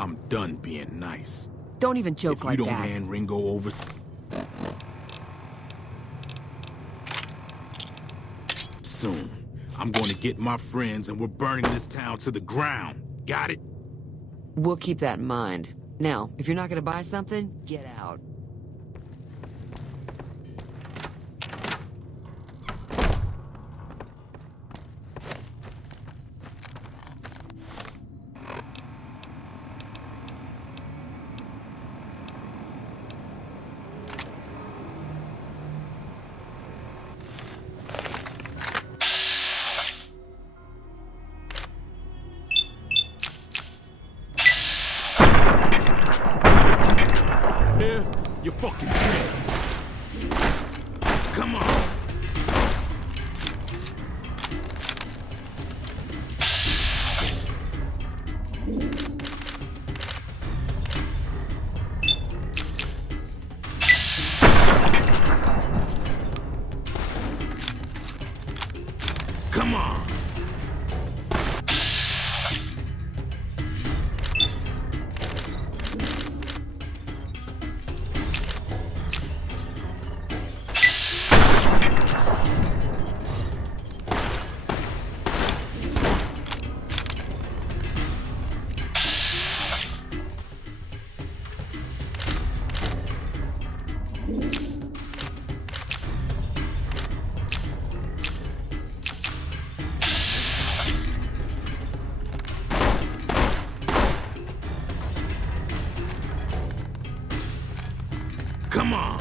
I'm done being nice. Don't even joke like If you that. don't hand Ringo over... Soon, I'm going to get my friends and we're burning this town to the ground. Got it? We'll keep that in mind. Now, if you're not gonna buy something, get out. Yeah, you're fucking dead. Come on. Come on. Come on.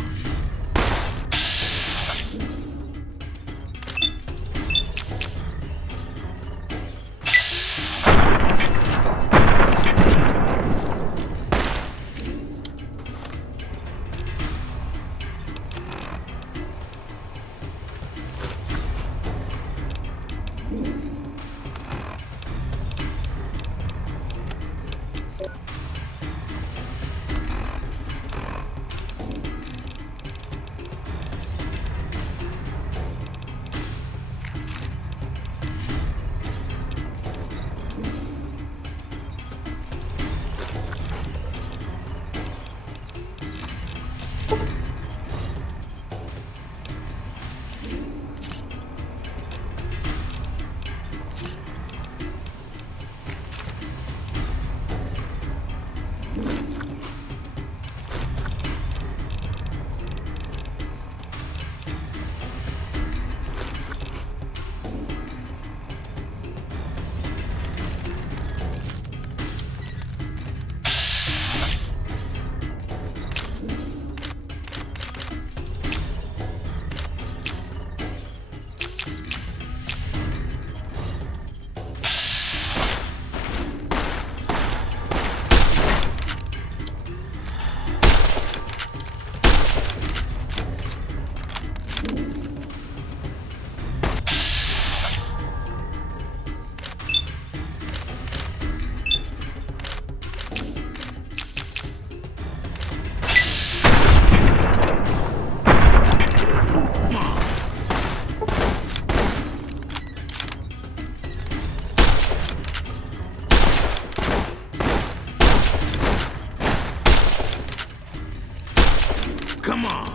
Come on.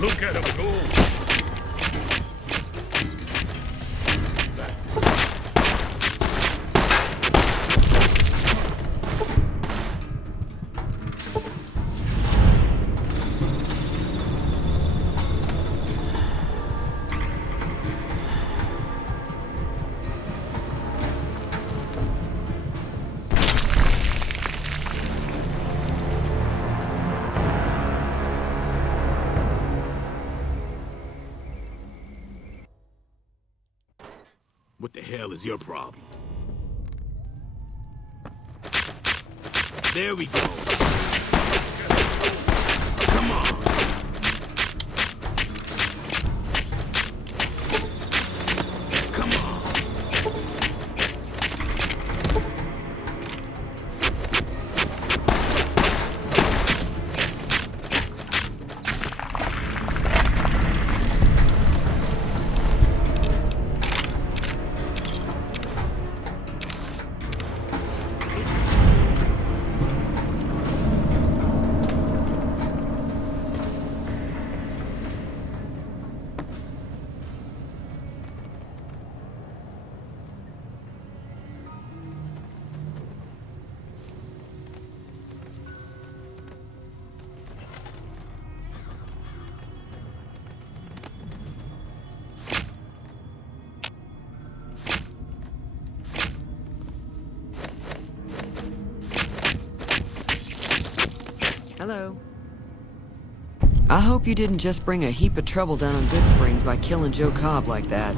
Look at him go! hell is your problem? There we go. Come on. Come on. Hello. I hope you didn't just bring a heap of trouble down on Goodsprings by killing Joe Cobb like that.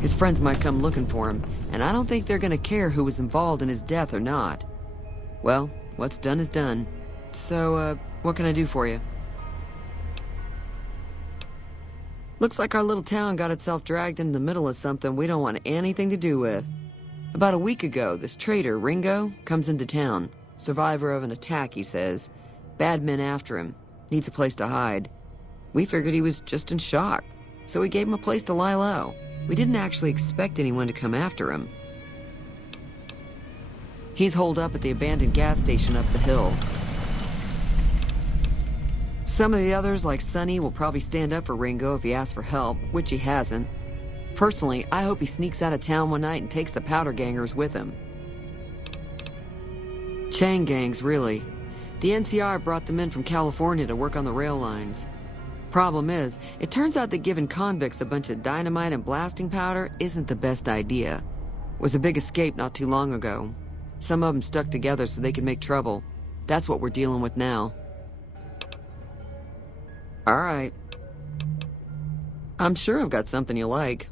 His friends might come looking for him, and I don't think they're gonna care who was involved in his death or not. Well, what's done is done. So, what can I do for you? Looks like our little town got itself dragged into the middle of something we don't want anything to do with. About a week ago, this traitor, Ringo, comes into town. Survivor of an attack, he says. Bad men after him. Needs a place to hide. We figured he was just in shock, so we gave him a place to lie low. We didn't actually expect anyone to come after him. He's holed up at the abandoned gas station up the hill. Some of the others, like Sonny, will probably stand up for Ringo if he asks for help, which he hasn't. Personally, I hope he sneaks out of town one night and takes the powder gangers with him. Chain gangs, really. The NCR brought them in from California to work on the rail lines. Problem is, it turns out that giving convicts a bunch of dynamite and blasting powder isn't the best idea. It was a big escape not too long ago. Some of them stuck together so they could make trouble. That's what we're dealing with now. All right. I'm sure I've got something you like.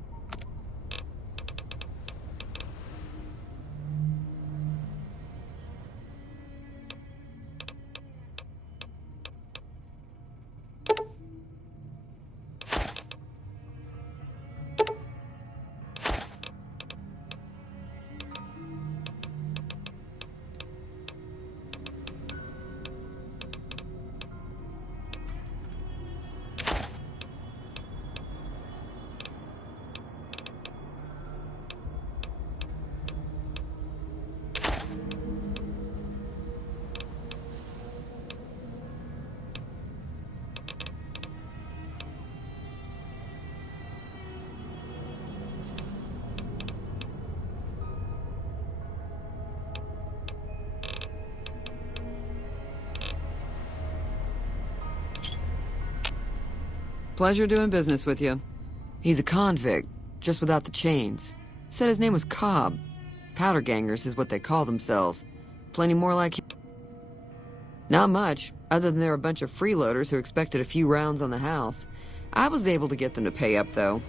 Pleasure doing business with you. He's a convict, just without the chains. Said his name was Cobb. Powder gangers is what they call themselves. Plenty more like him. Not much, other than they're a bunch of freeloaders who expected a few rounds on the house. I was able to get them to pay up, though.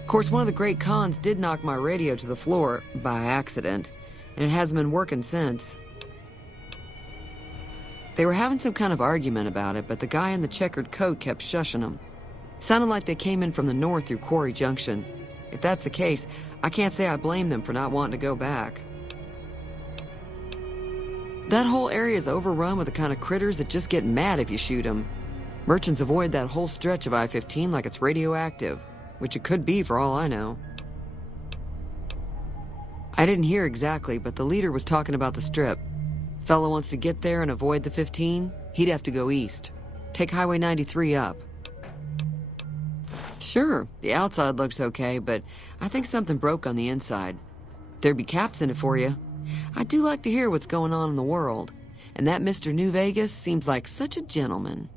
Of course, one of the great cons did knock my radio to the floor, by accident, and it hasn't been working since. They were having some kind of argument about it, but the guy in the checkered coat kept shushing them. Sounded like they came in from the north through Quarry Junction. If that's the case, I can't say I blame them for not wanting to go back. That whole area is overrun with the kind of critters that just get mad if you shoot them. Merchants avoid that whole stretch of I-15 like it's radioactive, which it could be for all I know. I didn't hear exactly, but the leader was talking about the strip. Fella wants to get there and avoid the 15, he'd have to go east. Take Highway 93 up. Sure, the outside looks okay, but I think something broke on the inside. There'd be caps in it for you. I do like to hear what's going on in the world, and that Mr. New Vegas seems like such a gentleman.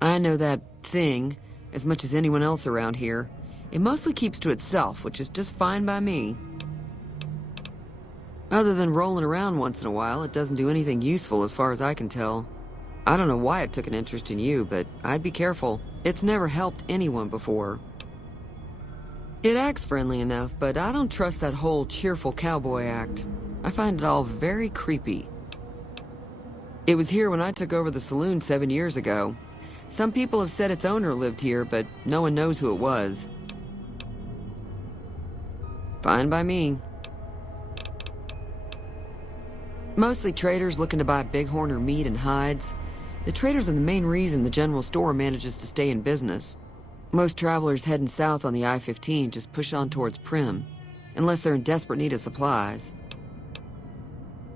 I know that thing as much as anyone else around here. It mostly keeps to itself, which is just fine by me. Other than rolling around once in a while, it doesn't do anything useful as far as I can tell. I don't know why it took an interest in you, but I'd be careful. It's never helped anyone before. It acts friendly enough, but I don't trust that whole cheerful cowboy act. I find it all very creepy. It was here when I took over the saloon 7 years ago. Some people have said its owner lived here, but no one knows who it was. Fine by me. Mostly traders looking to buy bighorn or meat and hides. The traders are the main reason the general store manages to stay in business. Most travelers heading south on the I-15 just push on towards Primm, unless they're in desperate need of supplies.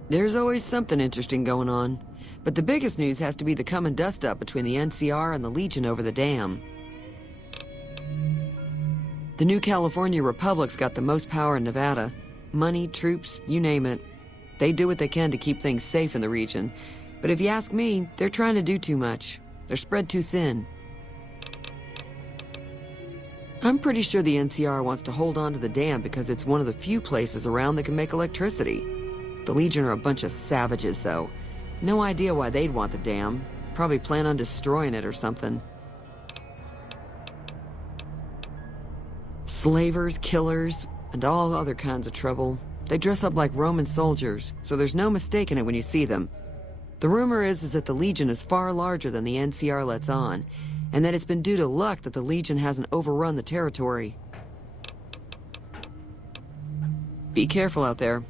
There's always something interesting going on, but the biggest news has to be the coming dust-up between the NCR and the Legion over the dam. The New California Republic's got the most power in Nevada. Money, troops, you name it. They do what they can to keep things safe in the region, but if you ask me, they're trying to do too much. They're spread too thin. I'm pretty sure the NCR wants to hold on to the dam because it's one of the few places around that can make electricity. The Legion are a bunch of savages, though. No idea why they'd want the dam. Probably plan on destroying it or something. Slavers, killers, and all other kinds of trouble. They dress up like Roman soldiers, so there's no mistaking it when you see them. The rumor is that the Legion is far larger than the NCR lets on, and that it's been due to luck that the Legion hasn't overrun the territory. Be careful out there.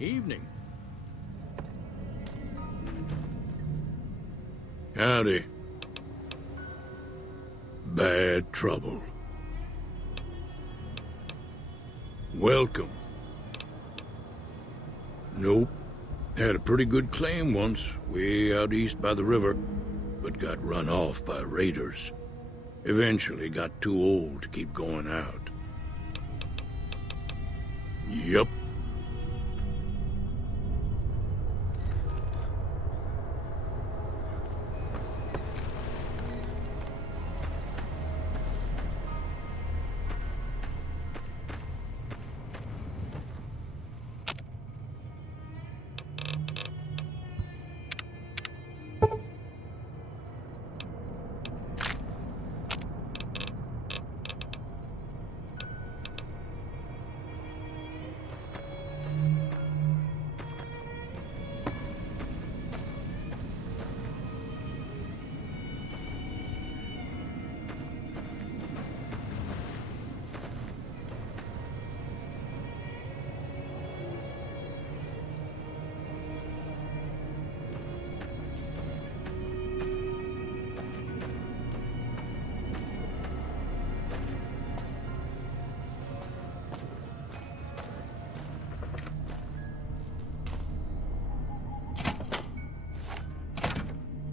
Evening. Howdy. Bad trouble. Welcome. Nope. Had a pretty good claim once, way out east by the river, but got run off by raiders. Eventually got too old to keep going out. Yup.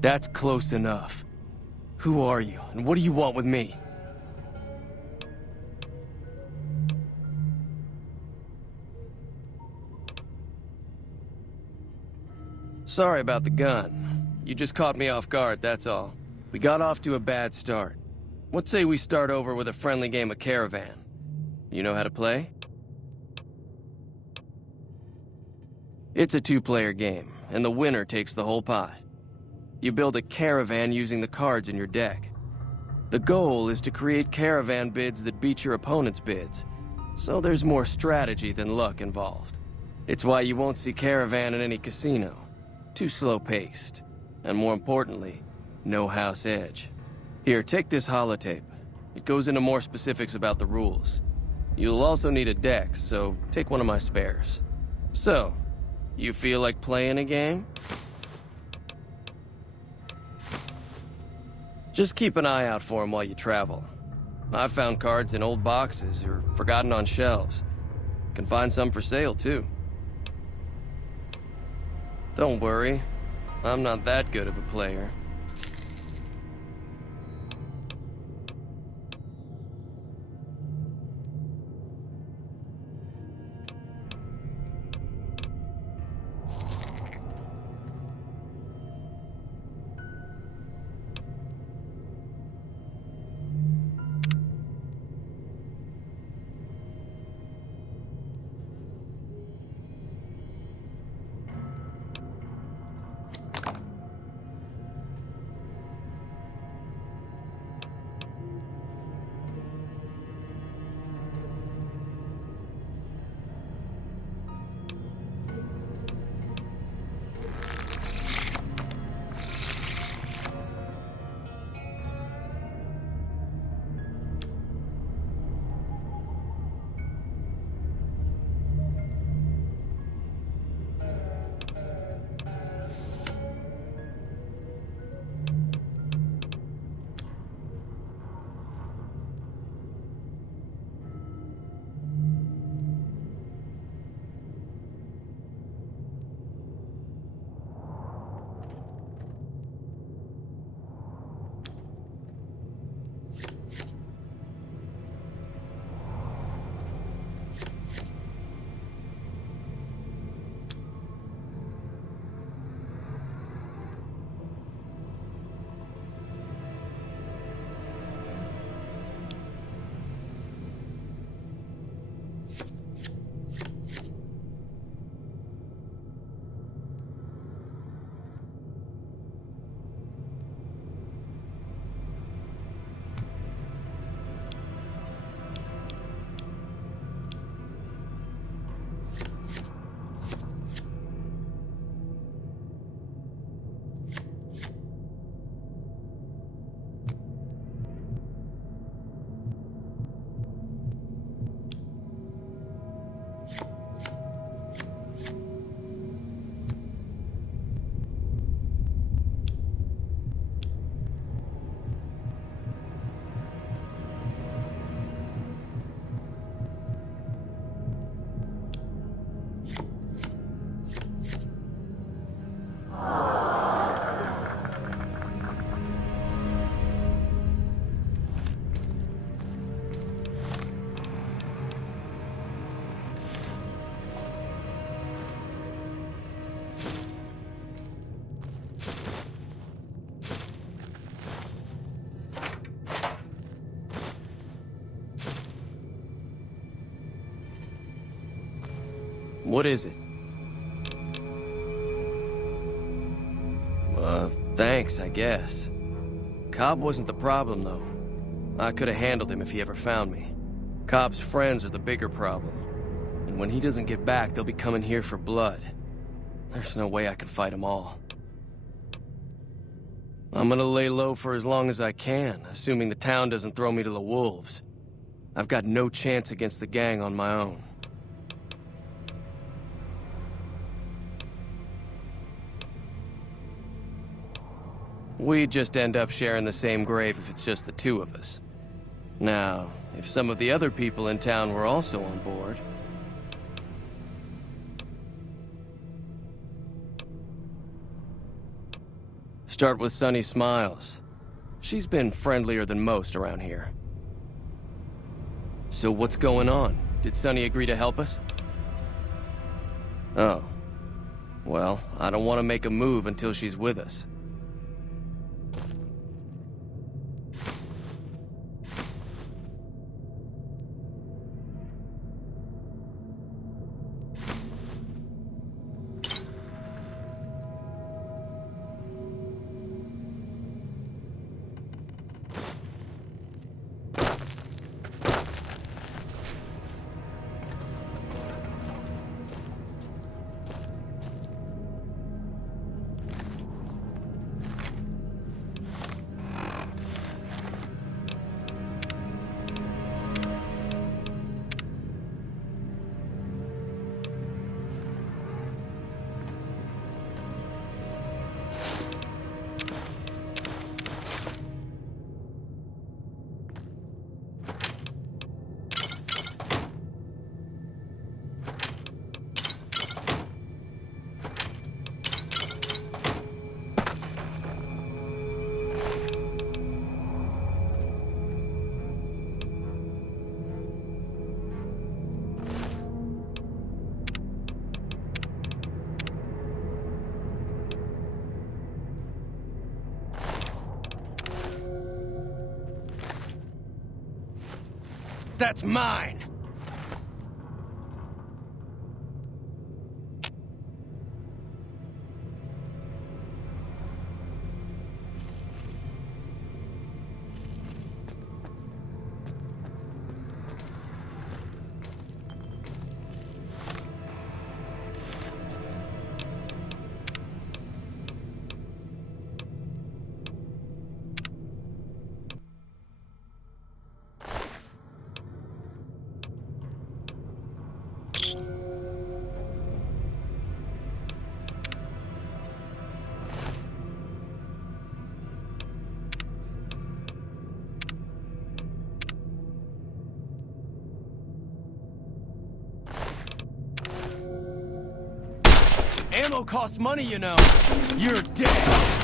That's close enough. Who are you, and what do you want with me? Sorry about the gun. You just caught me off guard, that's all. We got off to a bad start. What say we start over with a friendly game of Caravan? You know how to play? It's a two-player game, and the winner takes the whole pot. You build a caravan using the cards in your deck. The goal is to create caravan bids that beat your opponent's bids, so there's more strategy than luck involved. It's why you won't see caravan in any casino. Too slow-paced, and more importantly, no house edge. Here, take this holotape. It goes into more specifics about the rules. You'll also need a deck, so take one of my spares. So, you feel like playing a game? Just keep an eye out for them while you travel. I've found cards in old boxes or forgotten on shelves. Can find some for sale, too. Don't worry, I'm not that good of a player. What is it? Thanks, I guess. Cobb wasn't the problem, though. I could have handled him if he ever found me. Cobb's friends are the bigger problem. And when he doesn't get back, they'll be coming here for blood. There's no way I can fight them all. I'm gonna lay low for as long as I can, assuming the town doesn't throw me to the wolves. I've got no chance against the gang on my own. We'd just end up sharing the same grave if it's just the two of us. Now, if some of the other people in town were also on board... Start with Sunny Smiles. She's been friendlier than most around here. So what's going on? Did Sunny agree to help us? Oh. Well, I don't want to make a move until she's with us. That's mine! Ammo costs money, you know. You're dead.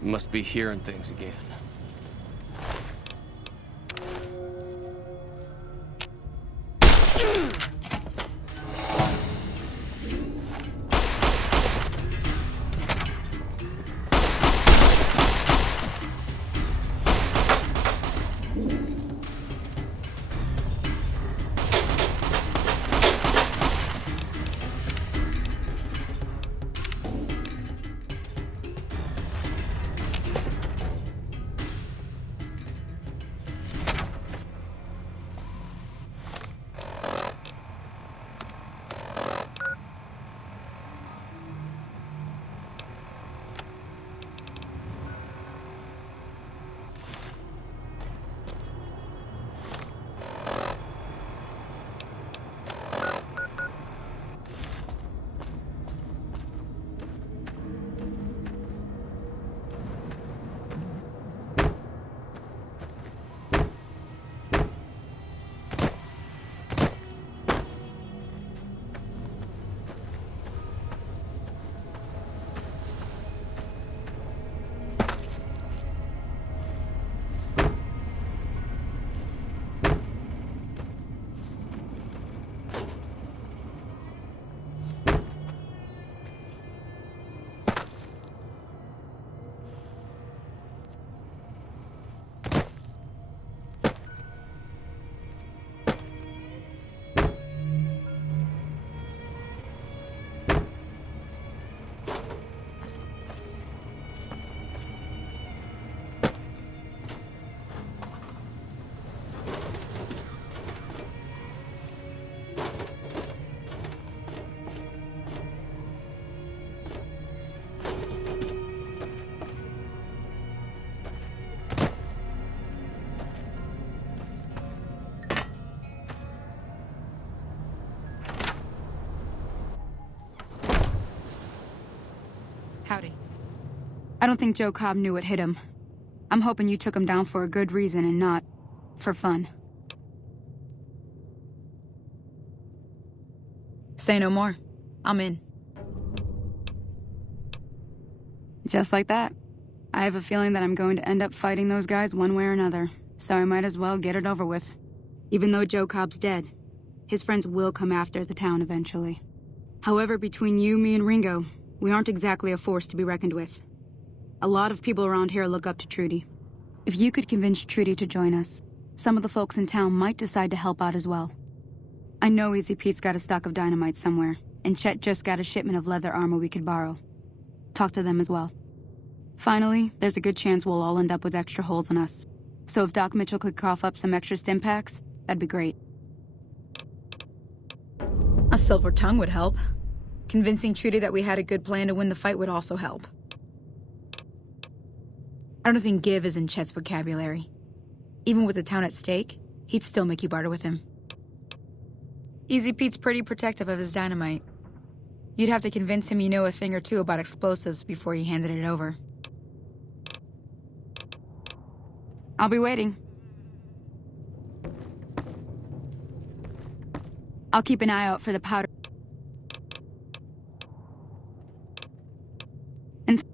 Must be hearing things again. Howdy. I don't think Joe Cobb knew what hit him. I'm hoping you took him down for a good reason and not for fun. Say no more. I'm in. Just like that. I have a feeling that I'm going to end up fighting those guys one way or another, so I might as well get it over with. Even though Joe Cobb's dead, his friends will come after the town eventually. However, between you, me, and Ringo, we aren't exactly a force to be reckoned with. A lot of people around here look up to Trudy. If you could convince Trudy to join us, some of the folks in town might decide to help out as well. I know Easy Pete's got a stock of dynamite somewhere, and Chet just got a shipment of leather armor we could borrow. Talk to them as well. Finally, there's a good chance we'll all end up with extra holes in us. So if Doc Mitchell could cough up some extra stim packs, that'd be great. A silver tongue would help. Convincing Trudy that we had a good plan to win the fight would also help. I don't think give is in Chet's vocabulary. Even with the town at stake, he'd still make you barter with him. Easy Pete's pretty protective of his dynamite. You'd have to convince him you know a thing or two about explosives before you handed it over. I'll be waiting. I'll keep an eye out for the powder. And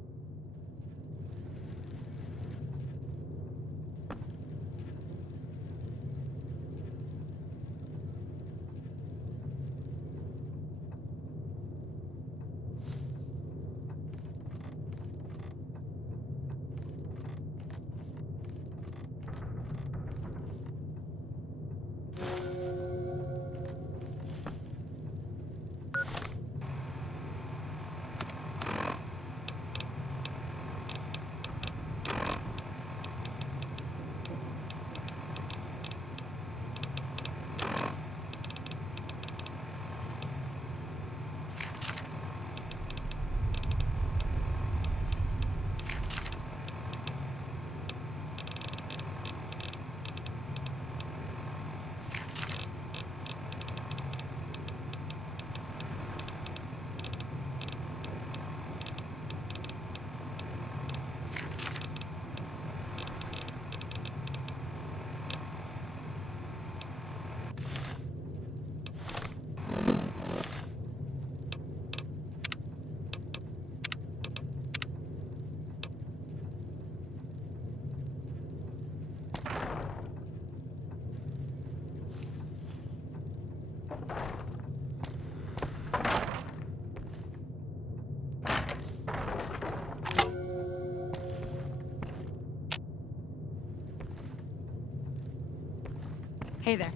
hey there.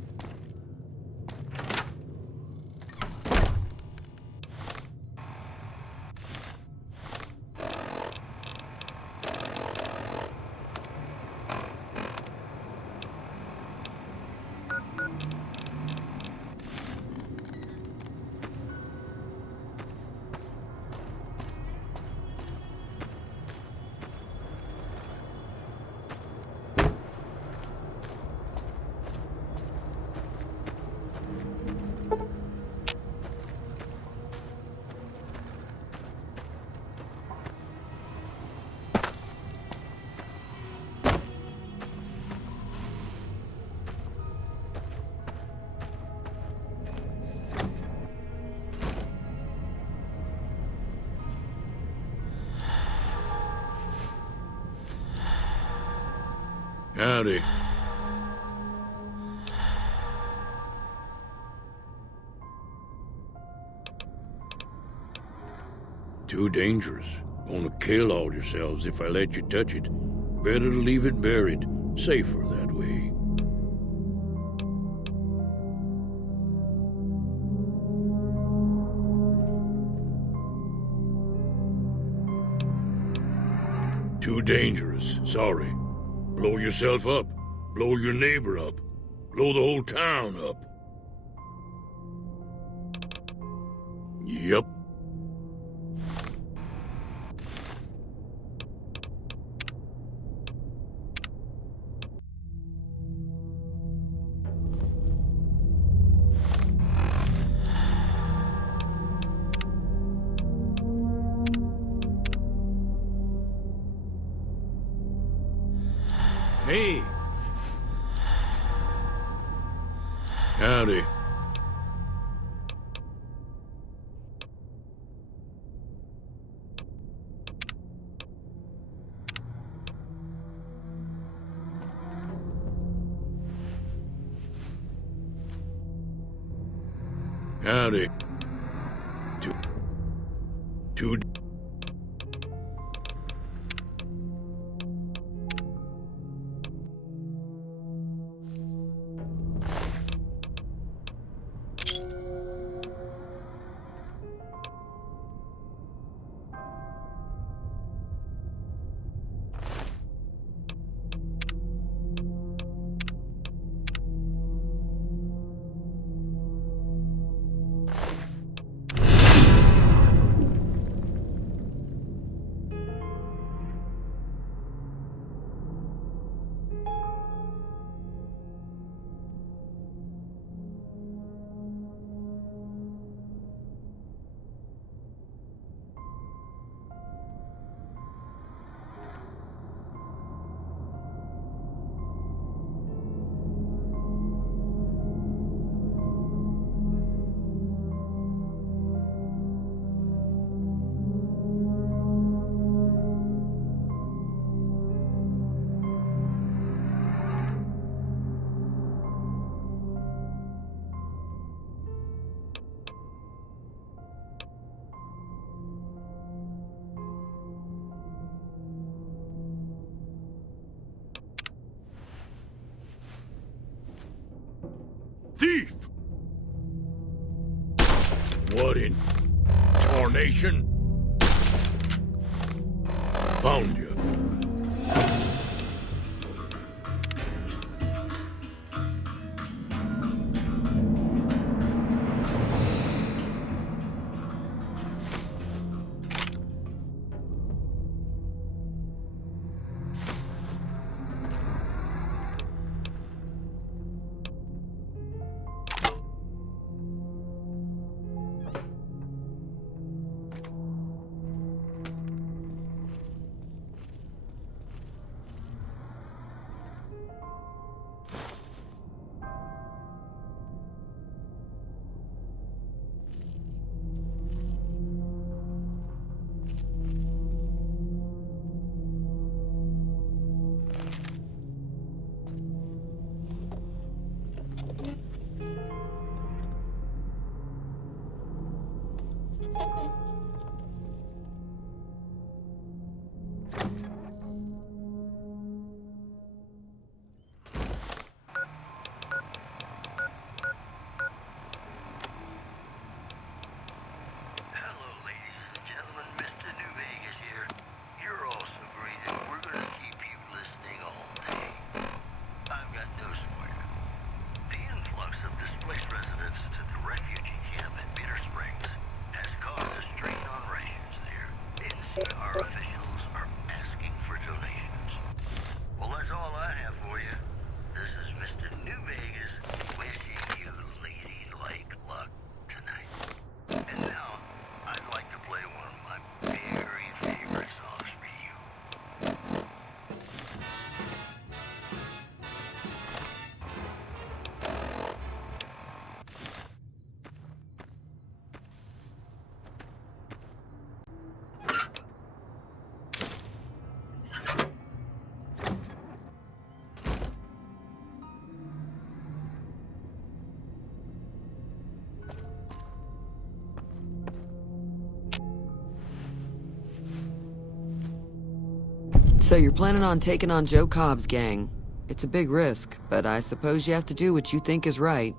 Howdy. Too dangerous. Gonna kill all yourselves if I let you touch it. Better to leave it buried. Safer that way. Too dangerous. Sorry. Blow yourself up. Blow your neighbor up. Blow the whole town up. Yup. Howdy. Howdy. Two. Thief! What in tarnation? Found you. So you're planning on taking on Joe Cobb's gang. It's a big risk, but I suppose you have to do what you think is right.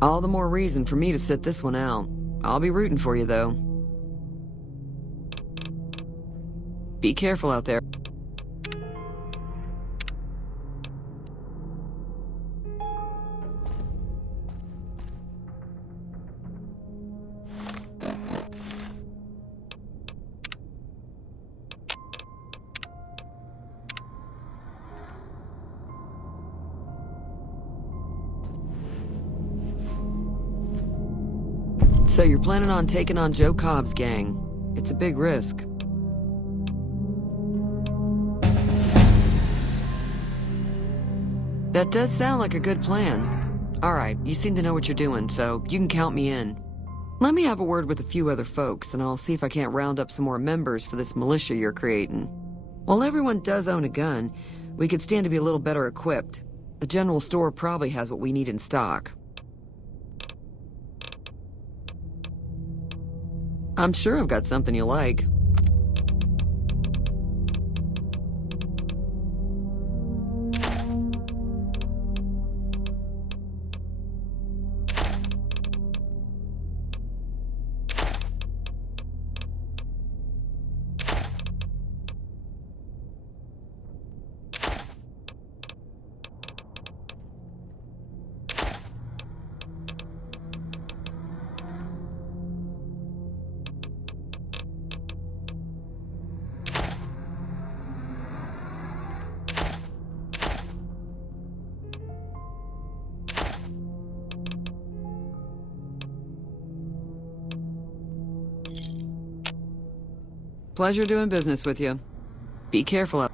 All the more reason for me to sit this one out. I'll be rooting for you, though. Be careful out there. So you're planning on taking on Joe Cobb's gang. It's a big risk. That does sound like a good plan. All right, you seem to know what you're doing, so you can count me in. Let me have a word with a few other folks, and I'll see if I can't round up some more members for this militia you're creating. While everyone does own a gun, we could stand to be a little better equipped. The general store probably has what we need in stock. I'm sure I've got something you like. Pleasure doing business with you. Be careful out.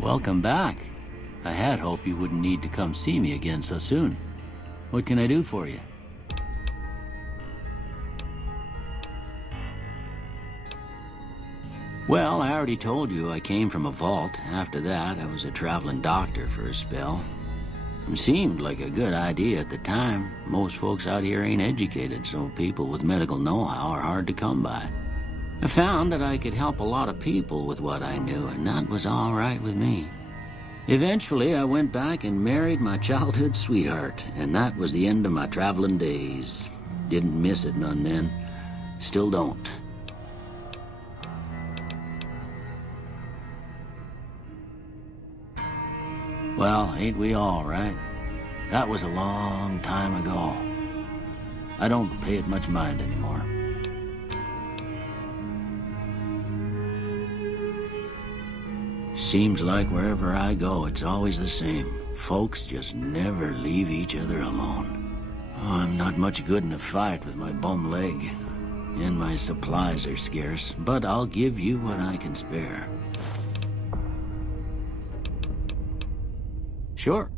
Welcome back. I had hoped you wouldn't need to come see me again so soon. What can I do for you? Well, I already told you I came from a vault. After that, I was a traveling doctor for a spell. It seemed like a good idea at the time. Most folks out here ain't educated, so people with medical know-how are hard to come by. I found that I could help a lot of people with what I knew, and that was all right with me. Eventually, I went back and married my childhood sweetheart, and that was the end of my traveling days. Didn't miss it none then. Still don't. Well, ain't we all, right? That was a long time ago. I don't pay it much mind anymore. Seems like wherever I go, it's always the same. Folks just never leave each other alone. Oh, I'm not much good in a fight with my bum leg. And my supplies are scarce, but I'll give you what I can spare. Sure.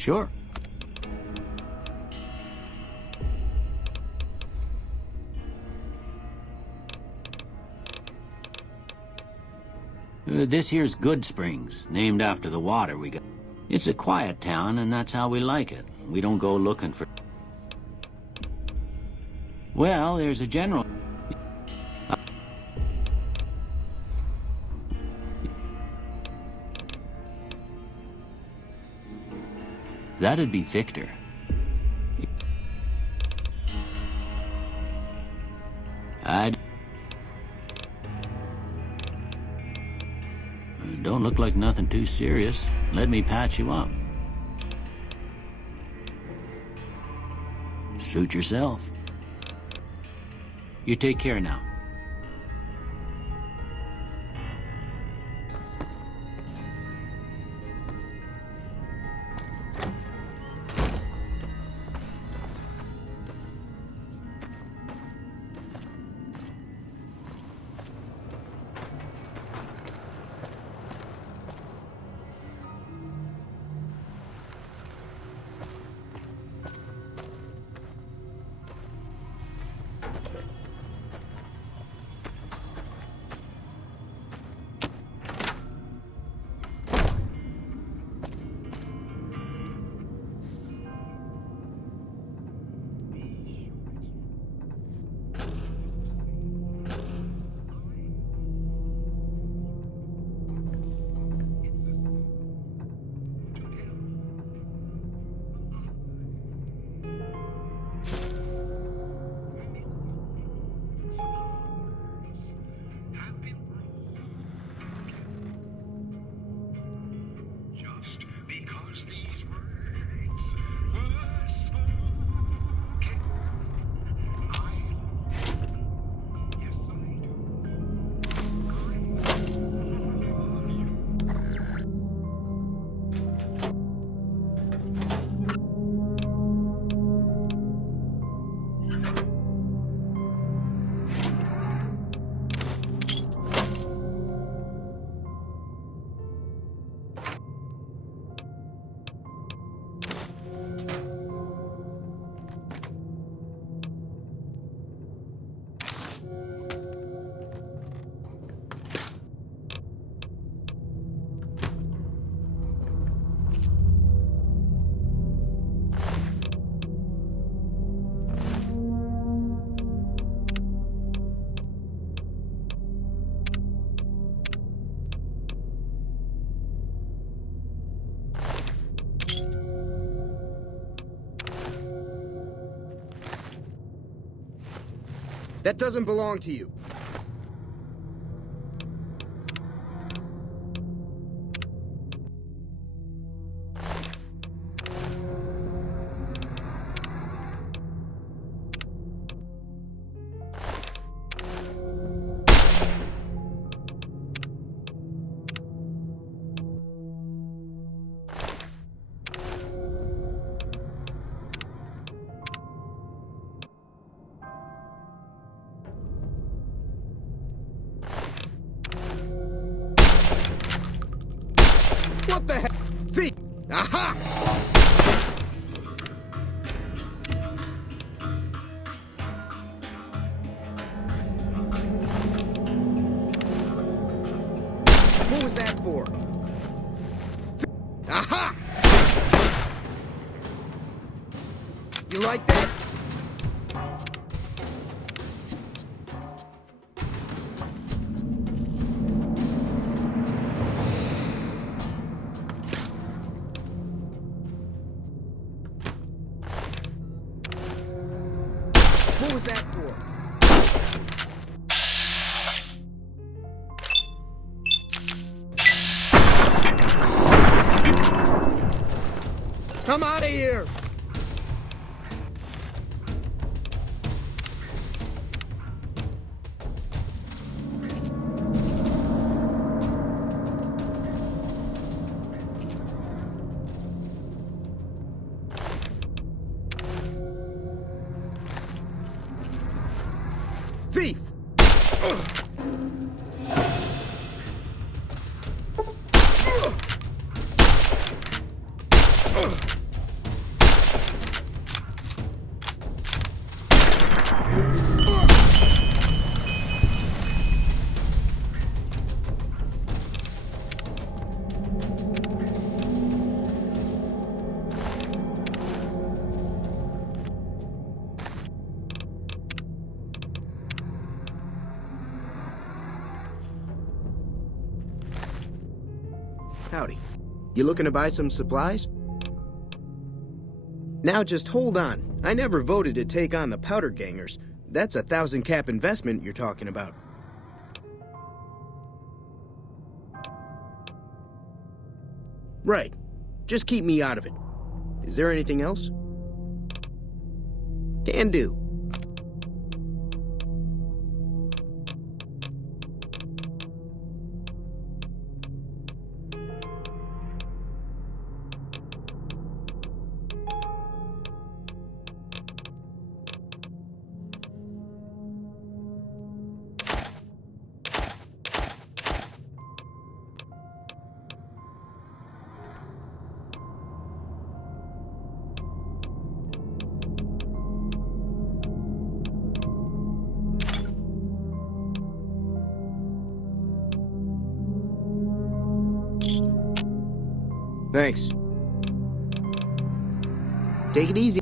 Sure. This here's Good Springs, named after the water we got. It's a quiet town, and that's how we like it. We don't go looking for... Well, there's a general... That'd be Victor. Don't look like nothing too serious. Let me patch you up. Suit yourself. You take care now. That doesn't belong to you. What the heck? Thief! Aha! What was that for? Aha! You like that? What was that for? Come out of here! Thief! Howdy. You looking to buy some supplies? Now just hold on. I never voted to take on the Powder Gangers. That's a 1,000 cap investment you're talking about. Right. Just keep me out of it. Is there anything else? Can do. Thanks. Take it easy.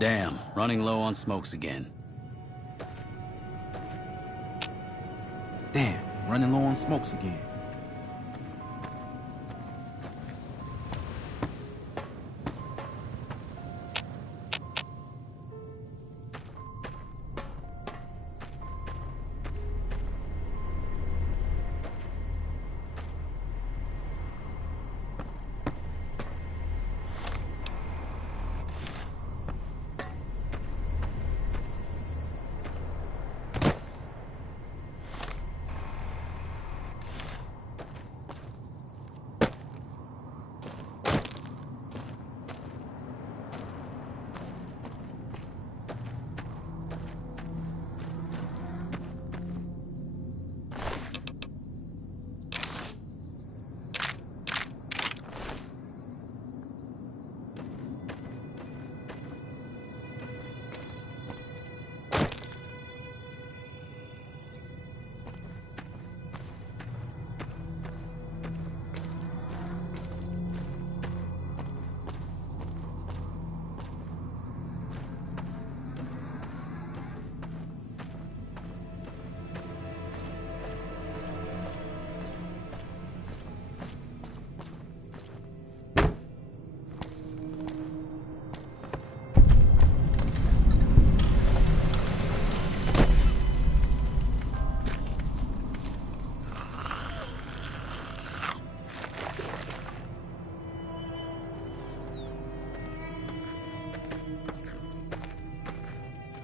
Damn, running low on smokes again. Damn, running low on smokes again.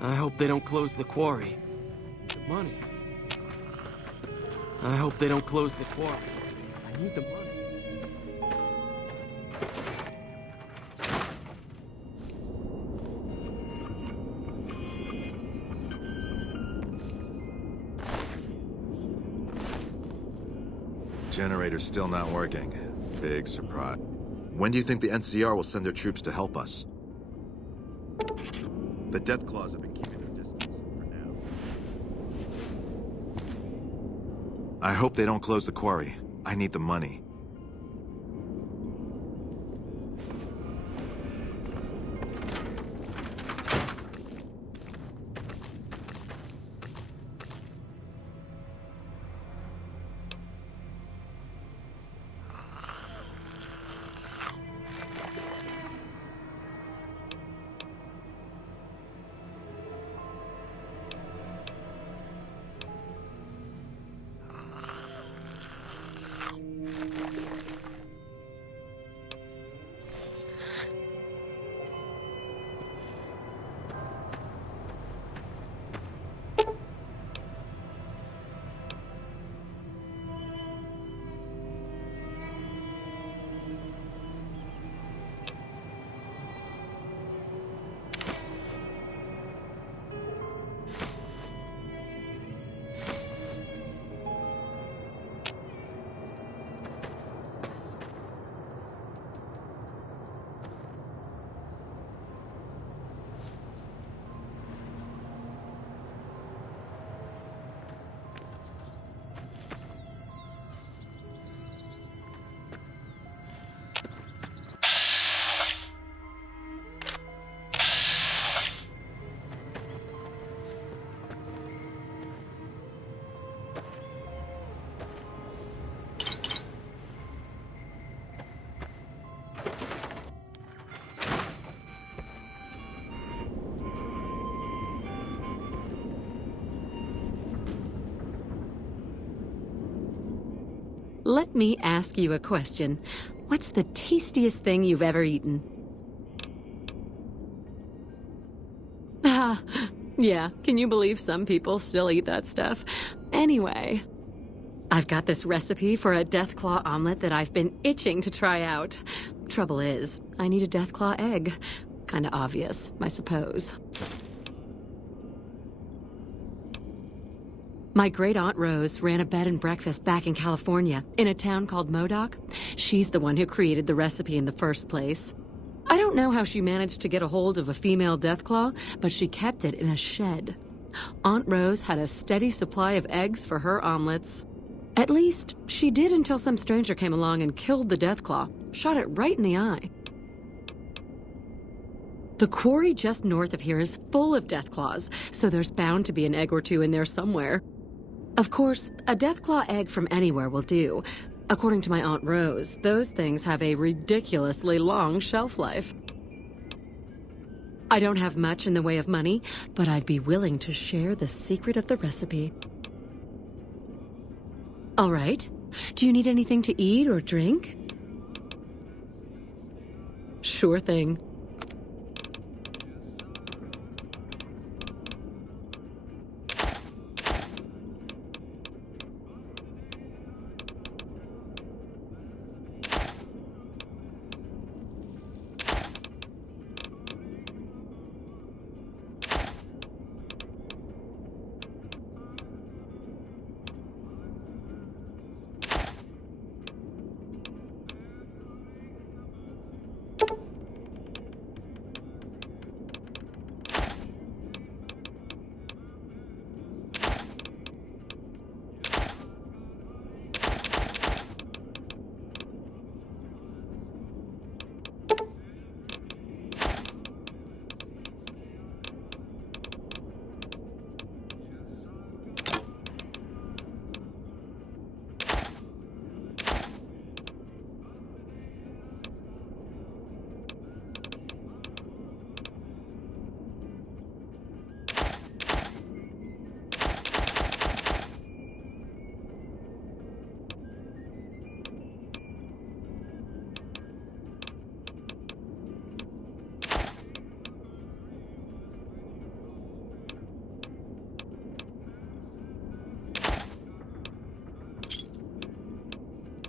I hope they don't close the quarry. The money. I hope they don't close the quarry. I need the money. Generator's still not working. Big surprise. When do you think the NCR will send their troops to help us? The Deathclaws have been keeping their distance, for now. I hope they don't close the quarry. I need the money. Let me ask you a question. What's the tastiest thing you've ever eaten? Ah, yeah, can you believe some people still eat that stuff? Anyway, I've got this recipe for a Deathclaw omelet that I've been itching to try out. Trouble is, I need a Deathclaw egg. Kinda obvious, I suppose. My great-aunt Rose ran a bed and breakfast back in California, in a town called Modoc. She's the one who created the recipe in the first place. I don't know how she managed to get a hold of a female Deathclaw, but she kept it in a shed. Aunt Rose had a steady supply of eggs for her omelets. At least, she did until some stranger came along and killed the Deathclaw, shot it right in the eye. The quarry just north of here is full of Deathclaws, so there's bound to be an egg or two in there somewhere. Of course, a Deathclaw egg from anywhere will do. According to my Aunt Rose, those things have a ridiculously long shelf life. I don't have much in the way of money, but I'd be willing to share the secret of the recipe. All right. Do you need anything to eat or drink? Sure thing.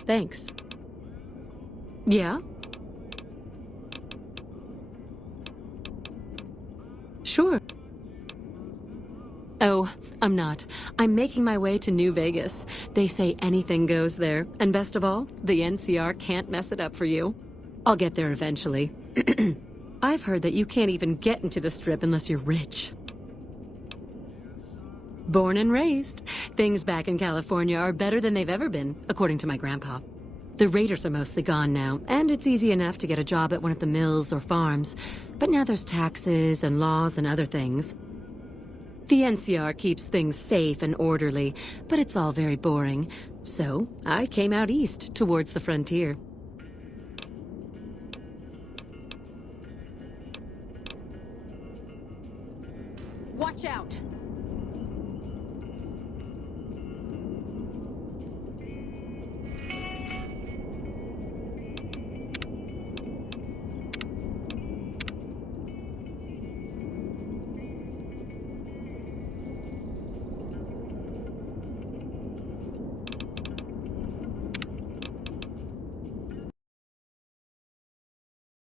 Thanks. Yeah? Sure. Oh, I'm not. I'm making my way to New Vegas. They say anything goes there. And best of all, the NCR can't mess it up for you. I'll get there eventually. I've heard that you can't even get into the Strip unless you're rich. Born and raised, things back in California are better than they've ever been, according to my grandpa. The raiders are mostly gone now, and it's easy enough to get a job at one of the mills or farms. But now there's taxes and laws and other things. The NCR keeps things safe and orderly, but it's all very boring. So I came out east, towards the frontier.